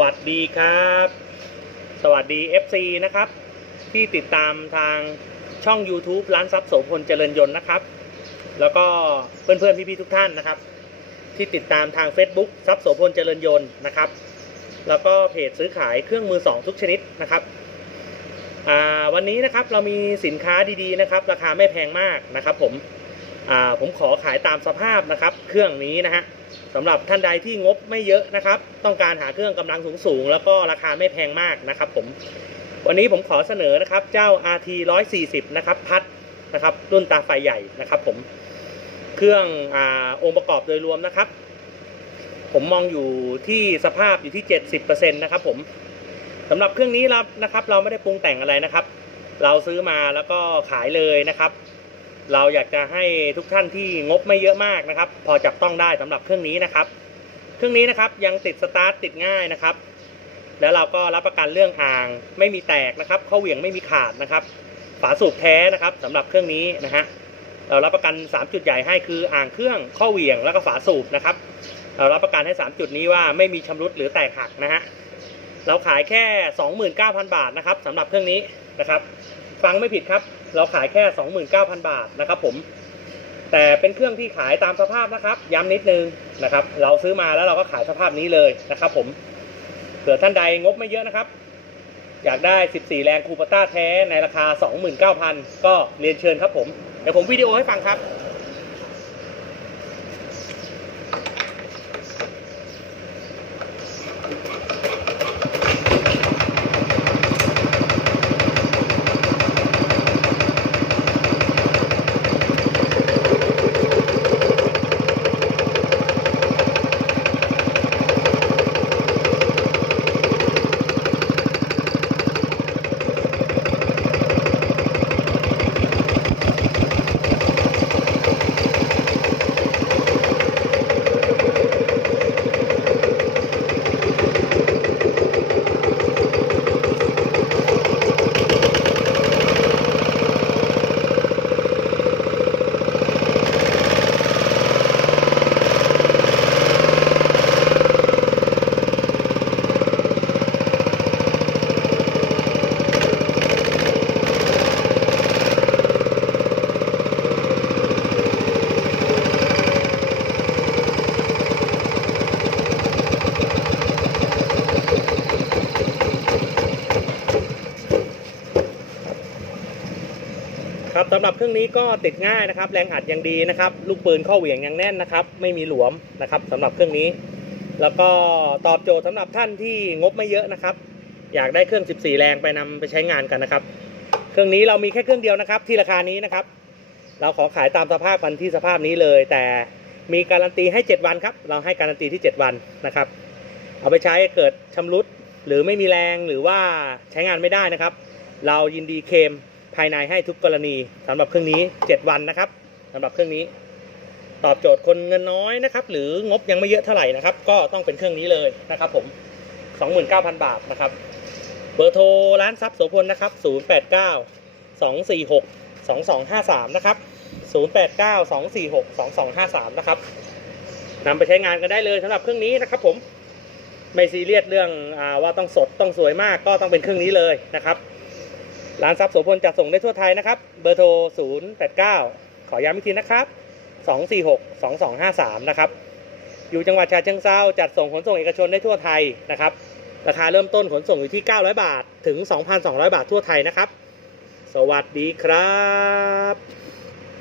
วัสดีครับ สวัสดี FC นะครับ ที่ติดตามทางช่อง YouTube ร้านทรัพย์โสพลเจริญยนต์นะครับ แล้วก็เพื่อนๆพี่ๆทุกท่านนะครับ ที่ติดตามทาง Facebook ทรัพย์โสพลเจริญยนต์นะครับ แล้วก็เพจซื้อขายเครื่องมือสองทุกชนิดนะครับวันนี้นะครับเรามีสินค้าดีๆนะครับ ราคาไม่แพงมากนะครับ ผมผมขอขายตามสภาพนะครับ เครื่องนี้นะฮะ สำหรับท่านใดที่งบไม่เยอะนะครับ ต้องการหาเครื่องกำลังสูงสูงๆ แล้วก็ราคาไม่แพงมากนะครับ ผม วันนี้ผมขอเสนอนะครับเจ้า RT 140นะครับพัดนะครับรุ่นตาไฟใหญ่นะครับ ผมเครื่องอาองค์ประกอบโดยรวมนะครับ ผมมองอยู่ที่สภาพอยู่ที่ 70%นะครับผมสำหรับเครื่องนี้เรานะครับ เราไม่ได้ปรุงแต่งอะไรนะครับ เราซื้อมาแล้วก็ขายเลยนะครับ เราอยากจะให้ทุกท่านที่งบไม่เยอะมากนะครับ พอจับต้องได้สำหรับเครื่องนี้นะครับ เครื่องนี้นะครับยังติดสตาร์ทติดง่ายนะครับ แล้วเราก็รับประกันเรื่องอ่างไม่มีแตกนะครับข้อเหวี่ยงไม่มีขาดนะครับ ฝาสูบแท้นะครับสำหรับเครื่องนี้นะฮะเรารับประกัน 3 จุดใหญ่ให้คืออ่างเครื่องข้อเหวี่ยงแล้วก็ฝาสูบนะครับ เรารับประกันให้ 3 จุดนี้ว่าไม่มีชำรุดหรือแตกหักนะฮะเราขายแค่ 29,000 บาทนะครับสำหรับเครื่องนี้นะครับ ฟังไม่ผิดครับ เราขายแค่ 29,000 บาทนะครับผม แต่เป็นเครื่องที่ขายตามสภาพนะครับ ย้ำนิดนึงนะครับ เราซื้อมาแล้วเราก็ขายสภาพนี้เลยนะครับ ผมเผื่อท่านใดงบไม่เยอะนะครับ อยากได้ 14 แรงคูปต้าแท้ในราคา 29,000 ก็เรียนเชิญครับผม เดี๋ยวผมวิดีโอให้ฟังครับ ครับสำหรับเครื่องนี้ก็ติดง่ายนะครับ แรงอัดยังดีนะครับ ลูกปืนข้อเหวี่ยงยังแน่นนะครับ ไม่มีหลวมนะครับสำหรับเครื่องนี้ แล้วก็ตอบโจทย์สำหรับท่านที่งบไม่เยอะนะครับ อยากได้เครื่อง 14 แรงไปนำไปใช้งานกันนะครับ เครื่องนี้เรามีแค่เครื่องเดียวนะครับ ที่ราคานี้นะครับ เราขอขายตามสภาพกันที่สภาพนี้เลย แต่มีการันตีให้ 7 วันครับ เราให้การันตีที่ 7 วันนะครับ เอาไปใช้เกิดชำรุดหรือไม่มีแรงหรือว่าใช้งานไม่ได้นะครับ เรายินดีเคม ภายในให้ทุกกรณีสำหรับเครื่องนี้ 7 วันนะครับสำหรับเครื่องนี้ ตอบโจทย์คนเงินน้อยนะครับ หรืองบยังไม่เยอะเท่าไหร่นะครับ ก็ต้องเป็นเครื่องนี้เลยนะครับ ผม 29,000 บาทนะครับ เบอร์โทรร้านทรัพย์โสพลนะครับ 089 246 2253 นะครับ 089 246 2253 นะครับนำไปใช้งานกันได้เลยสำหรับเครื่องนี้นะครับ ผม ไม่ซีเรียสเรื่องอว่าต้องสดต้องสวยมากก็ต้องเป็นเครื่องนี้เลยนะครับ ร้านทรัพย์โสพลจัดส่งได้ทั่วไทยนะครับ เบอร์โทร 089 ขอย้ำอีกทีนะครับ 246 2253 นะครับ อยู่จังหวัดชาเชิงเทราจัดส่งขนส่งเอกชนได้ทั่วไทยนะครับ ราคาเริ่มต้นขนส่งอยู่ที่ 900 บาท ถึง 2,200 บาททั่วไทยนะครับ สวัสดีครับ